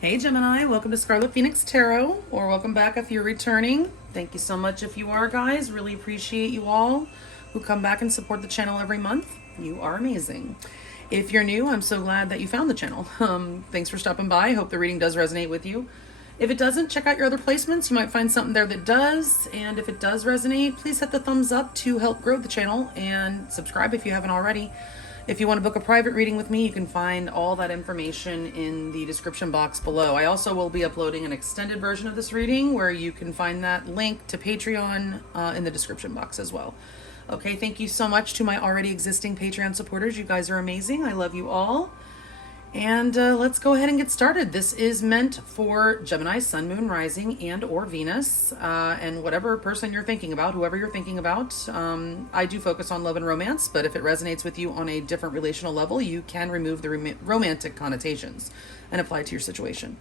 Hey Gemini, welcome to Scarlet Phoenix Tarot, or welcome back if you're returning. Thank you so much if you are, guys. Really appreciate you all who come back and support the channel every month. You are amazing. If you're new, I'm so glad that you found the channel. Thanks for stopping by. Hope the reading does resonate with you. If it doesn't, check out your other placements. You might find something there that does. And if it does resonate, please hit the thumbs up to help grow the channel and subscribe if you haven't already. If you want to book a private reading with me, you can find all that information in the description box below. I also will be uploading an extended version of this reading where you can find that link to Patreon in the description box as well. Okay, thank you so much to my already existing Patreon supporters. You guys are amazing. I love you all. And let's go ahead and get started. This is meant for Gemini, Sun, Moon, Rising, and or Venus, and whatever person you're thinking about, whoever you're thinking about. I do focus on love and romance, but if it resonates with you on a different relational level, you can remove the romantic connotations and apply it to your situation.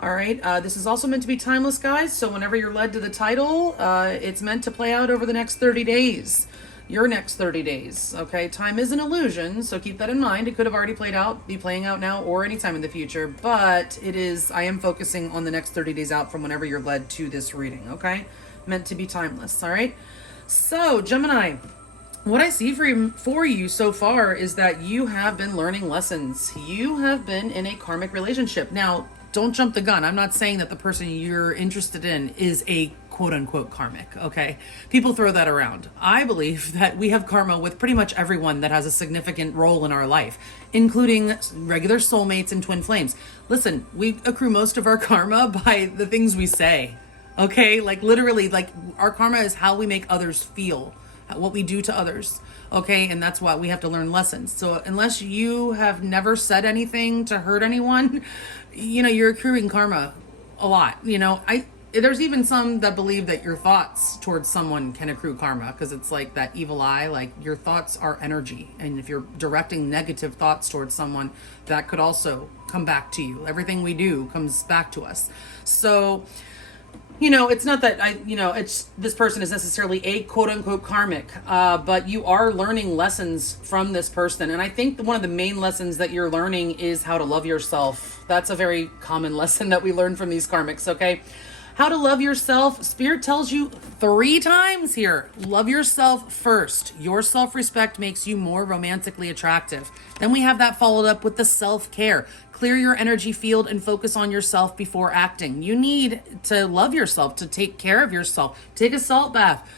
All right, this is also meant to be timeless, guys, so whenever you're led to the title, it's meant to play out over the next 30 days. Your next 30 days, okay? Time is an illusion, so keep that in mind. It could have already played out, be playing out now, or anytime in the future, but I am focusing on the next 30 days out from whenever you're led to this reading, okay? Meant to be timeless, all right? So, Gemini, what I see for you so far is that you have been learning lessons. You have been in a karmic relationship. Now, don't jump the gun. I'm not saying that the person you're interested in is a quote-unquote karmic, okay? People throw that around. I believe that we have karma with pretty much everyone that has a significant role in our life, including regular soulmates and twin flames. Listen, we accrue most of our karma by the things we say, okay? Like literally, like our karma is how we make others feel, what we do to others, okay? And that's why we have to learn lessons. So unless you have never said anything to hurt anyone, you know, you're accruing karma a lot. You know, there's even some that believe that your thoughts towards someone can accrue karma, because it's like that evil eye, like your thoughts are energy. And if you're directing negative thoughts towards someone, that could also come back to you. Everything we do comes back to us. So, you know, it's not that this person is necessarily a quote unquote karmic, but you are learning lessons from this person. And I think one of the main lessons that you're learning is how to love yourself. That's a very common lesson that we learn from these karmics, okay? How to love yourself. Spirit tells you 3 times here. Love yourself first. Your self-respect makes you more romantically attractive. Then we have that followed up with the self-care. Clear your energy field and focus on yourself before acting. You need to love yourself, to take care of yourself. Take a salt bath.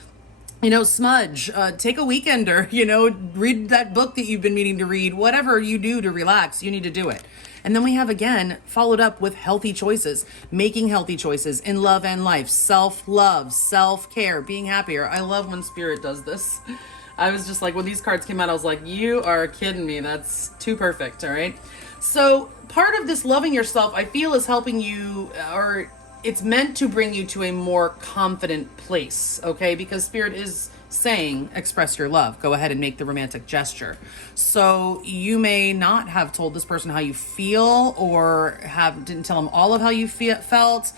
You know, smudge, take a weekender, you know, read that book that you've been meaning to read. Whatever you do to relax, you need to do it. And then we have, again, followed up with healthy choices, making healthy choices in love and life, self-love, self-care, being happier. I love when Spirit does this. I was just like, when these cards came out, I was like, you are kidding me. That's too perfect, all right? So part of this loving yourself, I feel, is helping you, or it's meant to bring you to a more confident place, okay? Because Spirit is saying, express your love. Go ahead and make the romantic gesture. So you may not have told this person how you feel, or didn't tell them all of how you felt.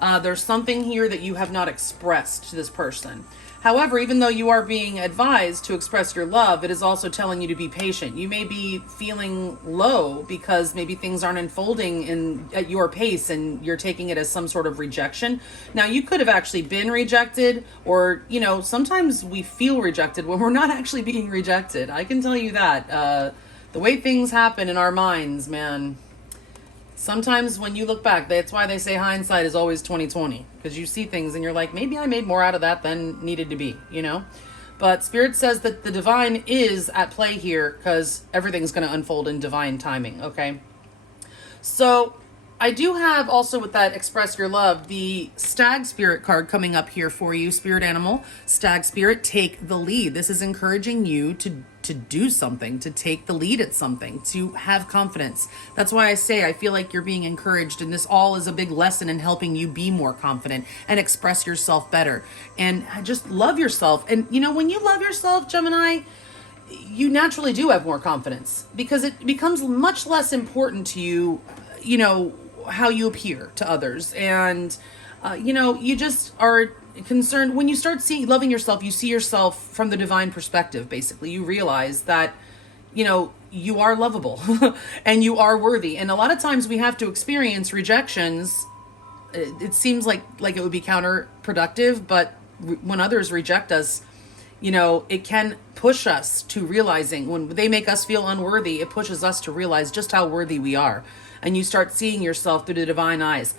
There's something here that you have not expressed to this person. However, even though you are being advised to express your love, it is also telling you to be patient. You may be feeling low because maybe things aren't unfolding at your pace and you're taking it as some sort of rejection. Now, you could have actually been rejected, or, you know, sometimes we feel rejected when we're not actually being rejected. I can tell you that. The way things happen in our minds, man. Sometimes when you look back, that's why they say hindsight is always 20/20, because you see things and you're like, maybe I made more out of that than needed to be, you know? But Spirit says that the divine is at play here, because everything's going to unfold in divine timing, okay? So I do have also, with that express your love, the Stag Spirit card coming up here for you, Spirit Animal. Stag Spirit, take the lead. This is encouraging you to do something, to take the lead at something, to have confidence. That's why I say I feel like you're being encouraged, and this all is a big lesson in helping you be more confident and express yourself better and just love yourself. And, you know, when you love yourself, Gemini, you naturally do have more confidence, because it becomes much less important to you, you know, how you appear to others. And, you know, you just are concerned when you start loving yourself. You see yourself from the divine perspective. Basically, you realize that, you know, you are lovable and you are worthy. And a lot of times we have to experience rejections. It seems like it would be counterproductive, but when others reject us, you know, it can push us to realizing when they make us feel unworthy, it pushes us to realize just how worthy we are. And you start seeing yourself through the divine eyes.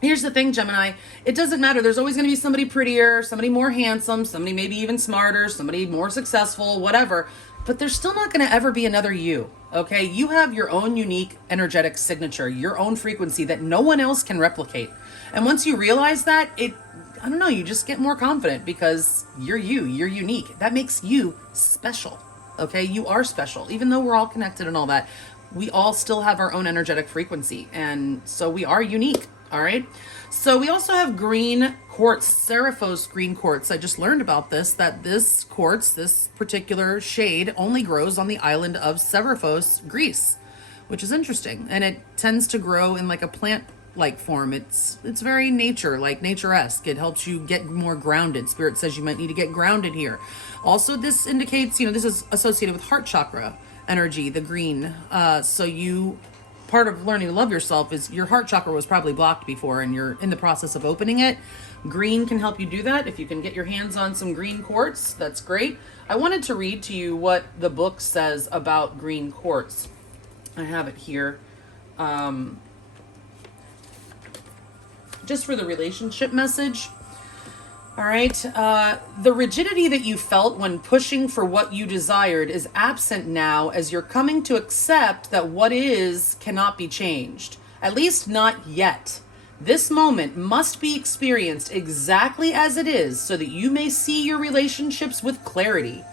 Here's the thing, Gemini, it doesn't matter. There's always going to be somebody prettier, somebody more handsome, somebody maybe even smarter, somebody more successful, whatever. But there's still not going to ever be another you, okay? You have your own unique energetic signature, your own frequency that no one else can replicate. And once you realize that, I don't know, you just get more confident because you're unique. That makes you special, okay? You are special. Even though we're all connected and all that, we all still have our own energetic frequency. And so we are unique. All right. So we also have green quartz, Seraphos green quartz. I just learned about this, that this quartz, this particular shade only grows on the island of Seraphos, Greece, which is interesting. And it tends to grow in like a plant-like form. It's very nature-esque. It helps you get more grounded. Spirit says you might need to get grounded here. Also, this indicates, you know, this is associated with heart chakra energy, the green. Part of learning to love yourself is your heart chakra was probably blocked before and you're in the process of opening it. Green can help you do that. If you can get your hands on some green quartz, that's great. I wanted to read to you what the book says about green quartz. I have it here. Just for the relationship message. All right. The rigidity that you felt when pushing for what you desired is absent now as you're coming to accept that what is cannot be changed. At least not yet. This moment must be experienced exactly as it is so that you may see your relationships with clarity.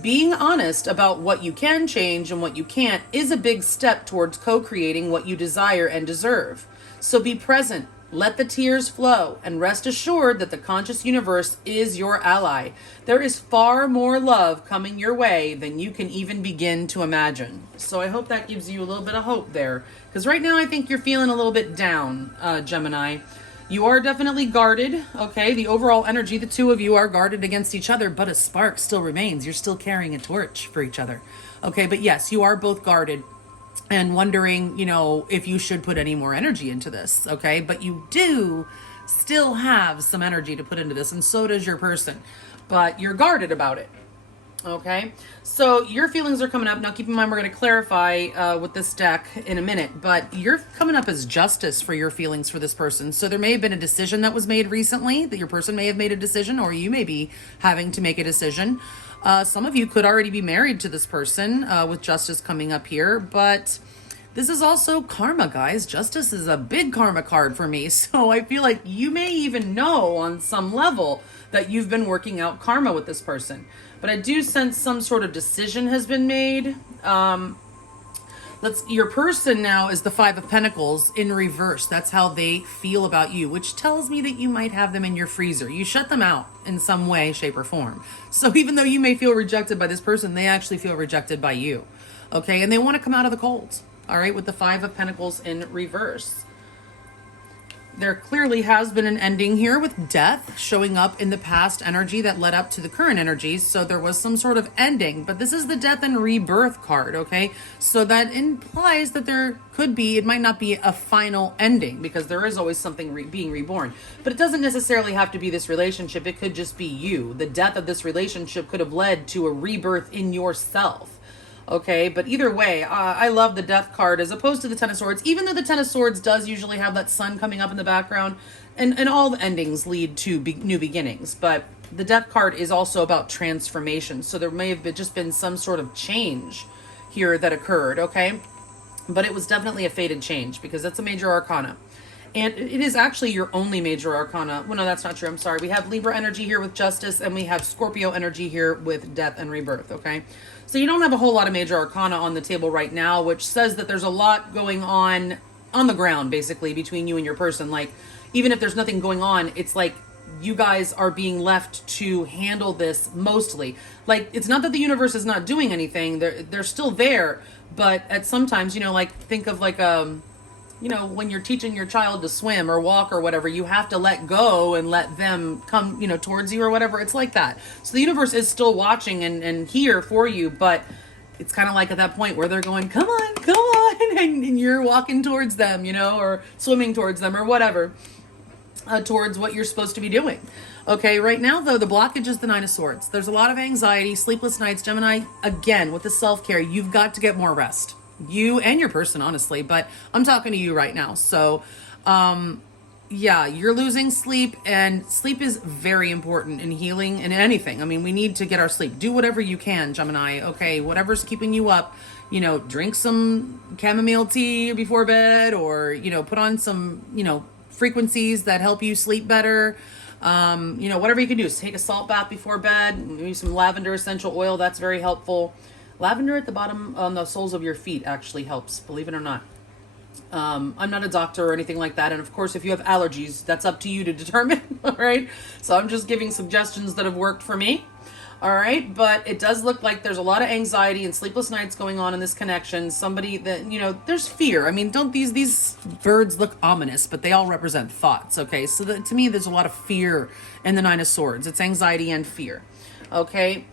Being honest about what you can change and what you can't is a big step towards co-creating what you desire and deserve. So be present. Let the tears flow and rest assured that the conscious universe is your ally. There is far more love coming your way than you can even begin to imagine. So I hope that gives you a little bit of hope there. Because right now I think you're feeling a little bit down, Gemini. You are definitely guarded, okay? The overall energy, the two of you are guarded against each other, but a spark still remains. You're still carrying a torch for each other. Okay, but yes, you are both guarded. And wondering, you know, if you should put any more energy into this, okay? But you do still have some energy to put into this, and so does your person. But you're guarded about it, okay? So your feelings are coming up. Now, keep in mind, we're going to clarify with this deck in a minute, but you're coming up as justice for your feelings for this person. So there may have been a decision that was made recently, that your person may have made a decision, or you may be having to make a decision. Some of you could already be married to this person with justice coming up here, but this is also karma, guys. Justice is a big karma card for me. So I feel like you may even know on some level that you've been working out karma with this person. But I do sense some sort of decision has been made. Your person now is the Five of Pentacles in reverse. That's how they feel about you, which tells me that you might have them in your freezer. You shut them out in some way, shape, or form. So even though you may feel rejected by this person, they actually feel rejected by you. Okay, and they want to come out of the cold. All right, with the Five of Pentacles in reverse. There clearly has been an ending here with death showing up in the past energy that led up to the current energies. So there was some sort of ending, but this is the death and rebirth card, okay? So that implies that there could be, it might not be a final ending because there is always something being reborn, but it doesn't necessarily have to be this relationship. It could just be you. The death of this relationship could have led to a rebirth in yourself. Okay, but either way, I love the Death card as opposed to the Ten of Swords, even though the Ten of Swords does usually have that sun coming up in the background, and all the endings lead to new beginnings. But the Death card is also about transformation, so there may have just been some sort of change here that occurred, okay? But it was definitely a fated change because that's a major arcana. And it is actually your only major arcana. Well, no, that's not true. I'm sorry. We have Libra energy here with Justice, and we have Scorpio energy here with Death and Rebirth, okay? So you don't have a whole lot of major arcana on the table right now, which says that there's a lot going on the ground, basically, between you and your person. Like, even if there's nothing going on, it's like you guys are being left to handle this mostly. Like, it's not that the universe is not doing anything. They're still there, but at sometimes, you know, like, think of like you know, when you're teaching your child to swim or walk or whatever, you have to let go and let them come, you know, towards you or whatever. It's like that. So the universe is still watching and here for you, but it's kind of like at that point where they're going, come on, and you're walking towards them, you know, or swimming towards them or whatever, towards what you're supposed to be doing. Okay, right now, though, the blockage is the Nine of Swords. There's a lot of anxiety, sleepless nights. Gemini, again, with the self-care, you've got to get more rest. You and your person, honestly, but I'm talking to you right now. So, yeah, you're losing sleep, and sleep is very important in healing and anything. I mean, we need to get our sleep. Do whatever you can, Gemini. Okay, whatever's keeping you up, you know, drink some chamomile tea before bed, or, you know, put on some, you know, frequencies that help you sleep better. You know, whatever you can do is take a salt bath before bed, maybe some lavender essential oil. That's very helpful. Lavender at the bottom on the soles of your feet actually helps, believe it or not. I'm not a doctor or anything like that. And of course, if you have allergies, that's up to you to determine. All right. So I'm just giving suggestions that have worked for me. All right. But it does look like there's a lot of anxiety and sleepless nights going on in this connection. Somebody that, you know, there's fear. I mean, don't these birds look ominous, but they all represent thoughts. Okay. So that, to me, there's a lot of fear in the Nine of Swords. It's anxiety and fear. Okay.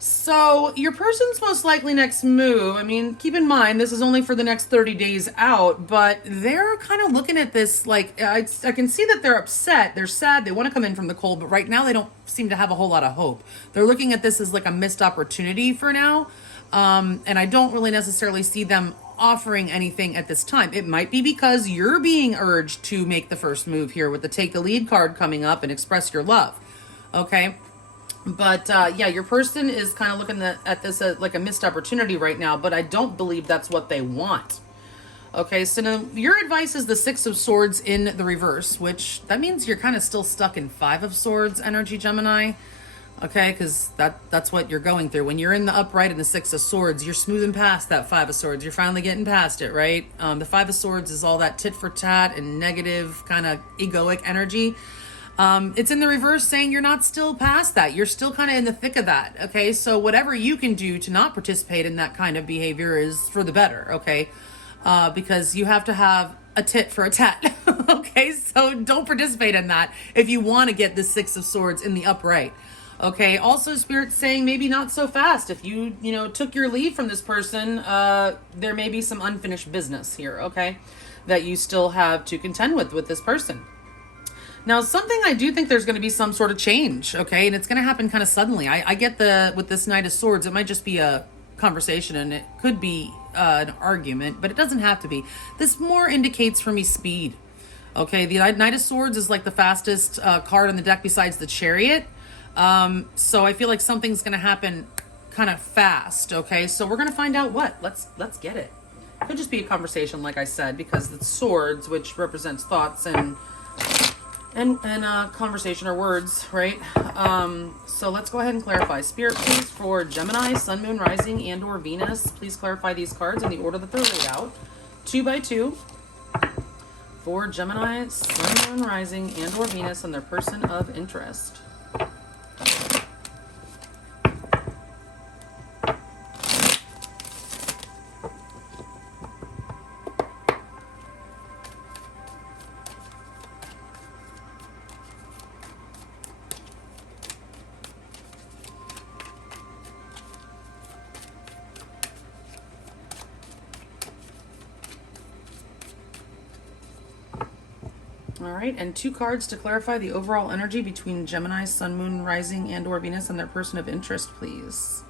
So your person's most likely next move, I mean, keep in mind, this is only for the next 30 days out, but they're kind of looking at this like, I can see that they're upset, they're sad, they want to come in from the cold, but right now they don't seem to have a whole lot of hope. They're looking at this as like a missed opportunity for now, and I don't really necessarily see them offering anything at this time. It might be because you're being urged to make the first move here with the Take the Lead card coming up and express your love, okay? But yeah, your person is kind of looking at this as like a missed opportunity right now, but I don't believe that's what they want. Okay, so now your advice is the Six of Swords in the reverse, which that means you're kind of still stuck in Five of Swords energy, Gemini. Okay, because that's what you're going through. When you're in the upright and the Six of Swords, you're smoothing past that Five of Swords. You're finally getting past it, right? The Five of Swords is all that tit for tat and negative kind of egoic energy. It's in the reverse saying you're not still past that. You're still kind of in the thick of that. Okay. So whatever you can do to not participate in that kind of behavior is for the better. Okay. Because you have to have a tit for a tat. Okay. So don't participate in that if you want to get the Six of Swords in the upright. Okay. Also, Spirit's saying maybe not so fast. If you know, took your leave from this person, there may be some unfinished business here. Okay. That you still have to contend with this person. Now, something I do think there's going to be some sort of change, okay? And it's going to happen kind of suddenly. I get with this Knight of Swords, it might just be a conversation and it could be an argument, but it doesn't have to be. This more indicates for me speed, okay? The Knight of Swords is like the fastest card in the deck besides the Chariot. So I feel like something's going to happen kind of fast, okay? So we're going to find out what. Let's get it. Could just be a conversation, like I said, because the swords, which represents thoughts and conversation or words, right? So let's go ahead and clarify. Spirit, please, for Gemini, Sun, Moon, Rising, and or Venus, please clarify these cards in the order that they're laid out. 2 by 2 for Gemini, Sun, Moon, Rising, and or Venus, and their person of interest. All right, and 2 cards to clarify the overall energy between Gemini, Sun, Moon, Rising, and or Venus, and their person of interest, please.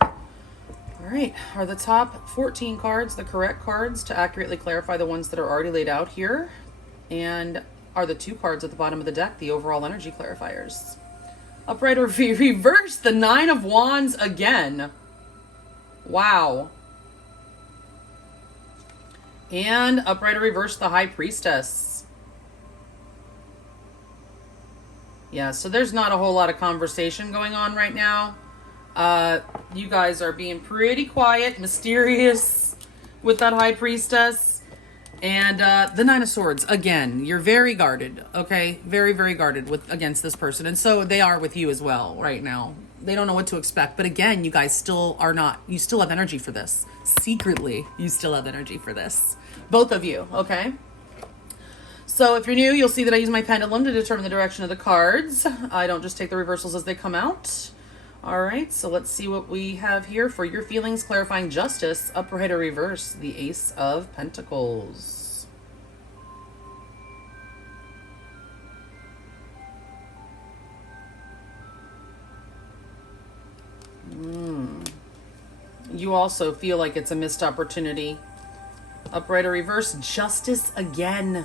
All right, are the top 14 cards the correct cards to accurately clarify the ones that are already laid out here? And are the 2 cards at the bottom of the deck the overall energy clarifiers? Upright or reverse, the 9 of Wands again. Wow. And upright or reverse, the High Priestess. Yeah, so there's not a whole lot of conversation going on right now. You guys are being pretty quiet, mysterious with that High Priestess. And the Nine of Swords, again, you're very guarded, okay? Very, very guarded against this person. And so they are with you as well right now. They don't know what to expect. But again, you guys still are not, you still have energy for this. Secretly, you still have energy for this. Both of you, okay? So if you're new, you'll see that I use my pendulum to determine the direction of the cards. I don't just take the reversals as they come out. All right, so let's see what we have here for your feelings, clarifying justice, upright or reverse, the Ace of Pentacles. You also feel like it's a missed opportunity. Upright or reverse, justice again.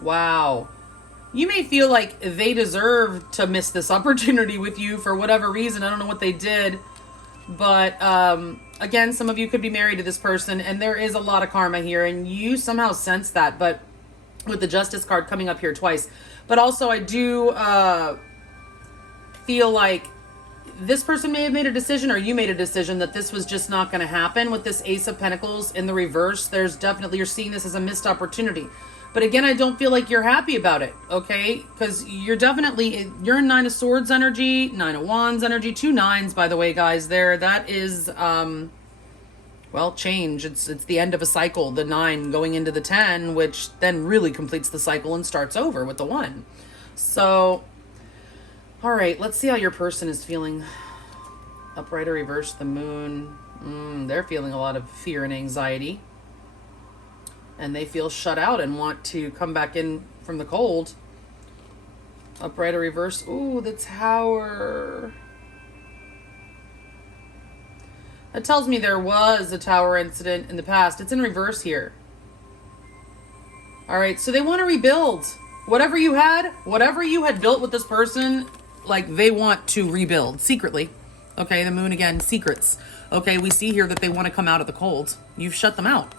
Wow. You may feel like they deserve to miss this opportunity with you for whatever reason. I don't know what they did. But again, some of you could be married to this person, and there is a lot of karma here, and you somehow sense that, but with the Justice card coming up here twice. But also I do feel like this person may have made a decision, or you made a decision, that this was just not going to happen. With this Ace of Pentacles in the reverse, there's definitely, you're seeing this as a missed opportunity. But again, I don't feel like you're happy about it, okay? Because you're in Nine of Swords energy, Nine of Wands energy, 2 9s, by the way, guys, there. That is, well, change. It's the end of a cycle, the 9 going into the 10, which then really completes the cycle and starts over with the 1. So, all right, let's see how your person is feeling. Upright or reverse, the Moon. They're feeling a lot of fear and anxiety. And they feel shut out and want to come back in from the cold. Upright or reverse. Ooh, the Tower. That tells me there was a Tower incident in the past. It's in reverse here. All right, so they want to rebuild. Whatever you had built with this person, like, they want to rebuild secretly. Okay, the Moon again, secrets. Okay, we see here that they want to come out of the cold. You've shut them out.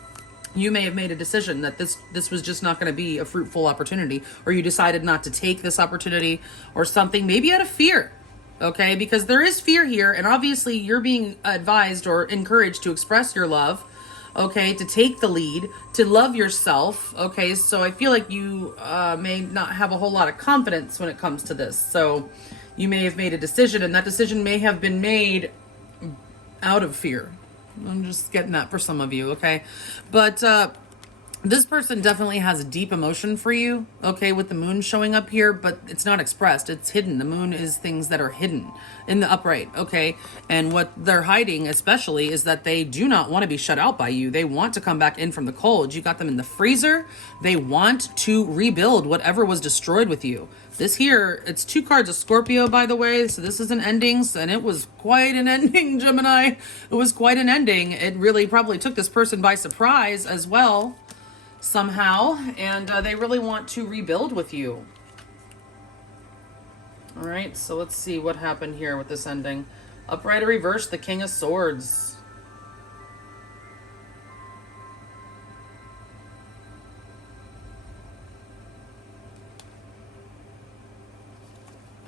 You may have made a decision that this was just not going to be a fruitful opportunity, or you decided not to take this opportunity or something, maybe out of fear, okay? Because there is fear here, and obviously you're being advised or encouraged to express your love, okay, to take the lead, to love yourself, okay? So I feel like you may not have a whole lot of confidence when it comes to this. So you may have made a decision, and that decision may have been made out of fear. I'm just getting that for some of you, okay? But this person definitely has a deep emotion for you, okay, with the Moon showing up here, but it's not expressed. It's hidden. The Moon is things that are hidden in the upright, okay? And what they're hiding especially is that they do not want to be shut out by you. They want to come back in from the cold. You got them in the freezer. They want to rebuild whatever was destroyed with you. This here, it's 2 cards of Scorpio, by the way. So this is an endings, and it was quite an ending, Gemini. It was quite an ending. It really probably took this person by surprise as well, somehow. And they really want to rebuild with you. All right, so let's see what happened here with this ending. Upright or reverse, the King of Swords.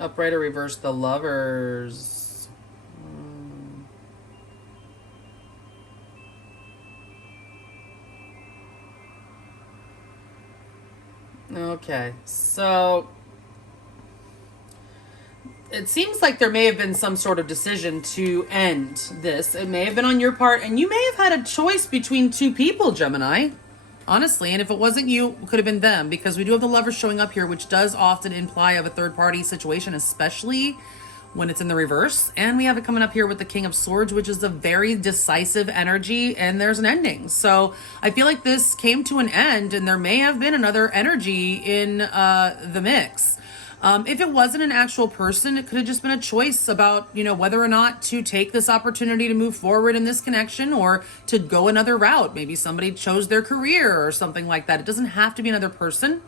Upright or reverse, the Lovers. Okay, so it seems like there may have been some sort of decision to end this. It may have been on your part, and you may have had a choice between 2 people, Gemini. Honestly, and if it wasn't you, it could have been them, because we do have the Lovers showing up here, which does often imply of a third-party situation, especially when it's in the reverse. And we have it coming up here with the King of Swords, which is a very decisive energy, and there's an ending. So I feel like this came to an end, and there may have been another energy in the mix. If it wasn't an actual person, it could have just been a choice about, you know, whether or not to take this opportunity to move forward in this connection, or to go another route. Maybe somebody chose their career or something like that. It doesn't have to be another person.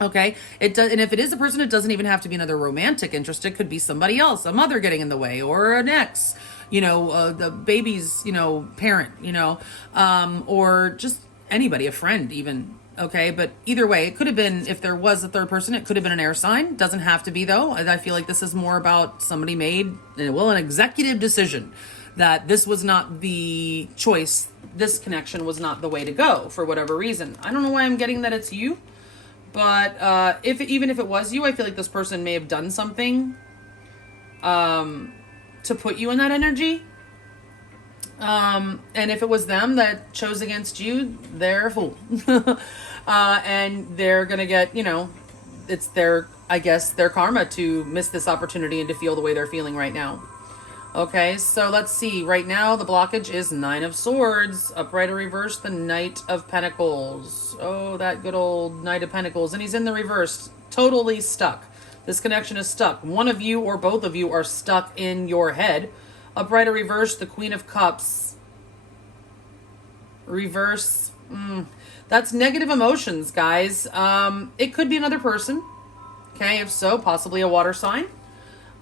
Okay. It does. And if it is a person, it doesn't even have to be another romantic interest. It could be somebody else, a mother getting in the way, or an ex, you know, the baby's, you know, parent, you know, or just anybody, a friend even. Okay, but either way, it could have been, if there was a third person, it could have been an air sign. Doesn't have to be, though. I feel like this is more about somebody made, well, an executive decision that this was not the choice. This connection was not the way to go for whatever reason. I don't know why I'm getting that it's you, but even if it was you, I feel like this person may have done something to put you in that energy. And if it was them that chose against you, they're a fool. And they're going to get, it's their, I guess, their karma to miss this opportunity and to feel the way they're feeling right now. Okay, so let's see. Right now, the blockage is Nine of Swords. Upright or reverse, the Knight of Pentacles. Oh, that good old Knight of Pentacles. And he's in the reverse. Totally stuck. This connection is stuck. One of you or both of you are stuck in your head. Upright or reverse, the Queen of Cups. Reverse. That's negative emotions, guys. It could be another person. Okay, if so, possibly a water sign.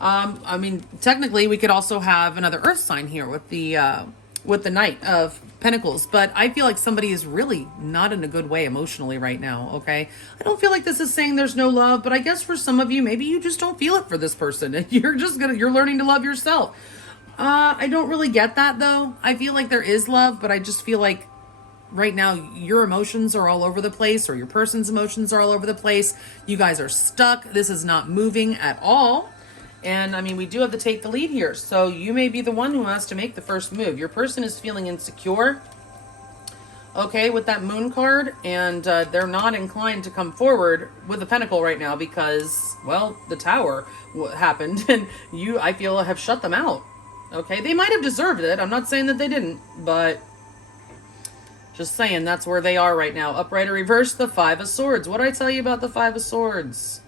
I mean, technically, we could also have another earth sign here with the Knight of Pentacles. But I feel like somebody is really not in a good way emotionally right now, okay? I don't feel like this is saying there's no love, but I guess for some of you, maybe you just don't feel it for this person. And you're learning to love yourself. I don't really get that, though. I feel like there is love, but I just feel like right now your emotions are all over the place, or your person's emotions are all over the place. You guys are stuck. This is not moving at all. And I mean, we do have to take the lead here. So you may be the one who has to make the first move. Your person is feeling insecure, okay, with that Moon card. And they're not inclined to come forward with the Pentacle right now because, well, the Tower happened. And you, I feel, have shut them out. Okay, they might have deserved it. I'm not saying that they didn't, but just saying that's where they are right now. Upright or reverse, the Five of Swords. What did I tell you about the Five of Swords?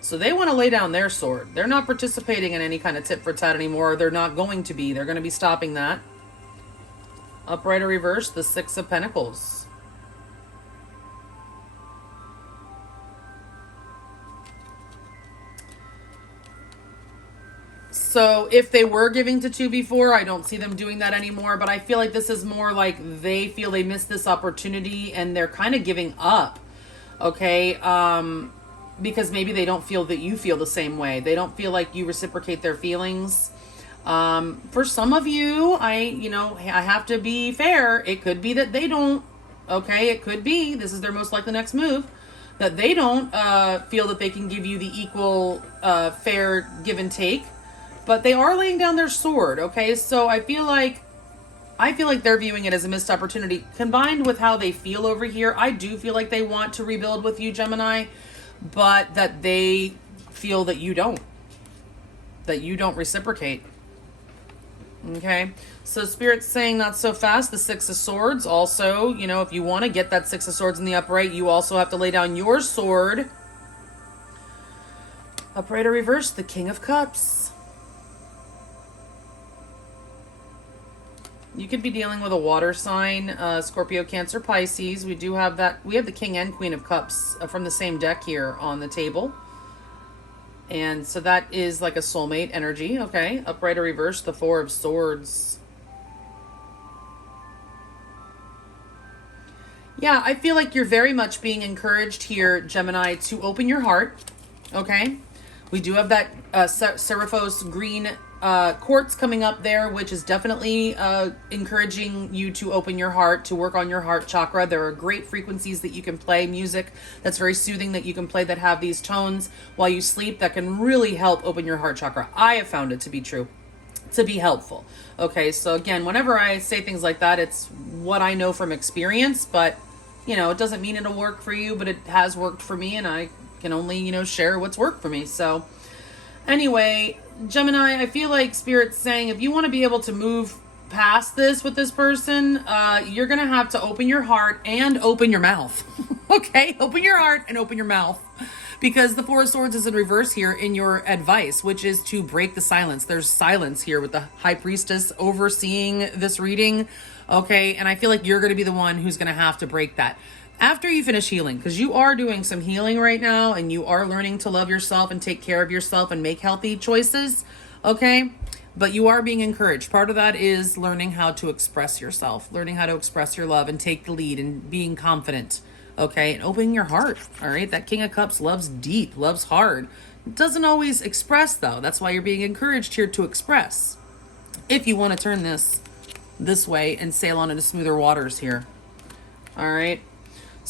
So they want to lay down their sword. They're not participating in any kind of tit for tat anymore. They're not going to be. They're going to be stopping that. Upright or reverse, the Six of Pentacles. So if they were giving to two before, I don't see them doing that anymore. But I feel like this is more like they feel they missed this opportunity and they're kind of giving up. Okay. Because maybe they don't feel that you feel the same way. They don't feel like you reciprocate their feelings. For some of you, I have to be fair. It could be that they don't. Okay. It could be. This is their most likely next move. That they don't feel that they can give you the equal fair give and take. But they are laying down their sword, okay? So I feel like they're viewing it as a missed opportunity. Combined with how they feel over here, I do feel like they want to rebuild with you, Gemini, but that they feel that you don't. That you don't reciprocate. Okay? So Spirit's saying not so fast. The Six of Swords. Also, if you want to get that Six of Swords in the upright, you also have to lay down your sword. Upright or reverse, the King of Cups. You could be dealing with a water sign, Scorpio, Cancer, Pisces. We do have that. We have the King and Queen of Cups from the same deck here on the table. And so that is like a soulmate energy. Okay. Upright or reverse, the Four of Swords. Yeah, I feel like you're very much being encouraged here, Gemini, to open your heart. Okay. We do have that Seraphos green quartz coming up there, which is definitely encouraging you to open your heart, to work on your heart chakra. There are great frequencies that you can play, music that's very soothing that you can play that have these tones while you sleep that can really help open your heart chakra. I have found it to be true, to be helpful. Okay, so again, whenever I say things like that, it's what I know from experience, but it doesn't mean it'll work for you, but it has worked for me, and I can only, share what's worked for me. So anyway, Gemini, I feel like Spirit's saying if you want to be able to move past this with this person, you're going to have to open your heart and open your mouth. Okay? Open your heart and open your mouth. Because the Four of Swords is in reverse here in your advice, which is to break the silence. There's silence here with the High Priestess overseeing this reading. Okay? And I feel like you're going to be the one who's going to have to break that. After you finish healing, because you are doing some healing right now and you are learning to love yourself and take care of yourself and make healthy choices, okay? But you are being encouraged. Part of that is learning how to express yourself, learning how to express your love and take the lead and being confident, okay? And opening your heart, all right? That King of Cups loves deep, loves hard. It doesn't always express, though. That's why you're being encouraged here to express. If you want to turn this way and sail on into smoother waters here, all right?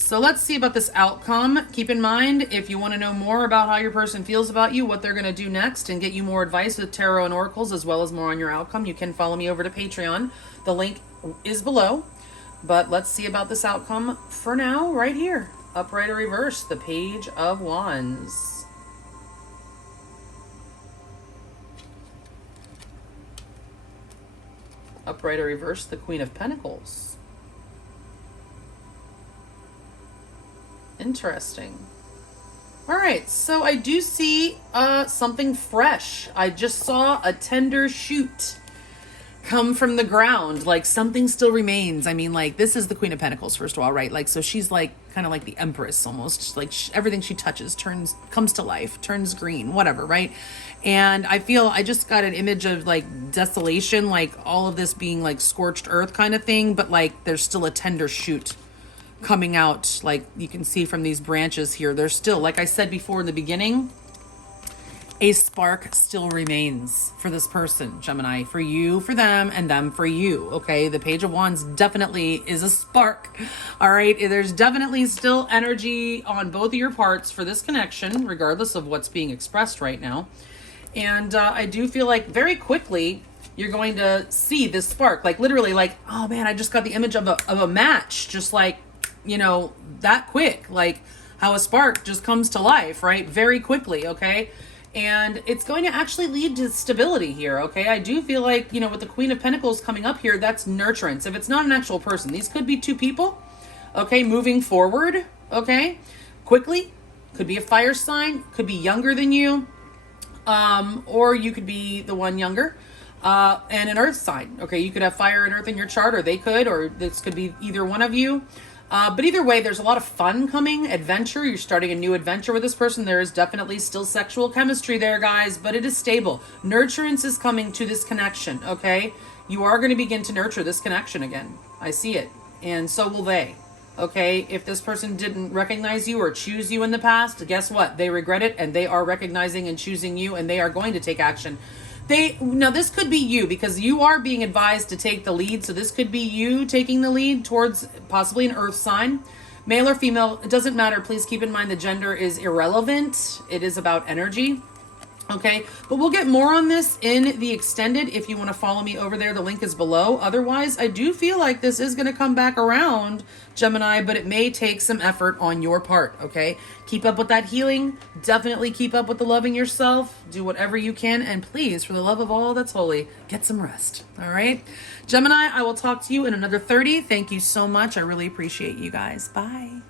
So let's see about this outcome. Keep in mind, if you want to know more about how your person feels about you, what they're going to do next, and get you more advice with tarot and oracles, as well as more on your outcome, you can follow me over to Patreon. The link is below. But let's see about this outcome for now, right here. Upright or reverse, the Page of Wands. Upright or reverse, the Queen of Pentacles. Interesting. All right, so I do see something fresh. I just saw a tender shoot come from the ground, like something still remains. I mean, like, this is the Queen of Pentacles, first of all, right? Like, so she's like kind of like the Empress almost, like everything she touches comes to life, turns green, whatever, right? And I just got an image of like desolation, like all of this being like scorched earth kind of thing, but like there's still a tender shoot coming out. Like you can see from these branches here, there's still, like I said before in the beginning, a spark still remains for this person, Gemini, for you, for them, and them for you, okay? The Page of Wands definitely is a spark, all right? There's definitely still energy on both of your parts for this connection, regardless of what's being expressed right now. And I do feel like very quickly, you're going to see this spark, like literally like, oh man, I just got the image of a match, just like, you know, that quick, like how a spark just comes to life, right? Very quickly, okay? And it's going to actually lead to stability here, okay? I do feel like, you know, with the Queen of Pentacles coming up here, that's nurturance. If it's not an actual person, these could be two people, okay, moving forward, okay, quickly. Could be a fire sign, could be younger than you, or you could be the one younger, and an earth sign, okay? You could have fire and earth in your chart, or they could, or this could be either one of you. But either way, there's a lot of fun coming, adventure. You're starting a new adventure with this person. There is definitely still sexual chemistry there, guys, but it is stable. Nurturance is coming to this connection, okay? You are going to begin to nurture this connection again. I see it. And so will they, okay? If this person didn't recognize you or choose you in the past, guess what? They regret it, and they are recognizing and choosing you, and they are going to take action. Now this could be you, because you are being advised to take the lead. So this could be you taking the lead towards possibly an earth sign, male or female. It doesn't matter. Please keep in mind the gender is irrelevant. It is about energy. Okay, but we'll get more on this in the extended. If you want to follow me over there, the link is below. Otherwise, I do feel like this is going to come back around, Gemini, but it may take some effort on your part, okay? Keep up with that healing. Definitely keep up with the loving yourself. Do whatever you can. And please, for the love of all that's holy, get some rest, all right? Gemini, I will talk to you in another 30. Thank you so much. I really appreciate you guys. Bye.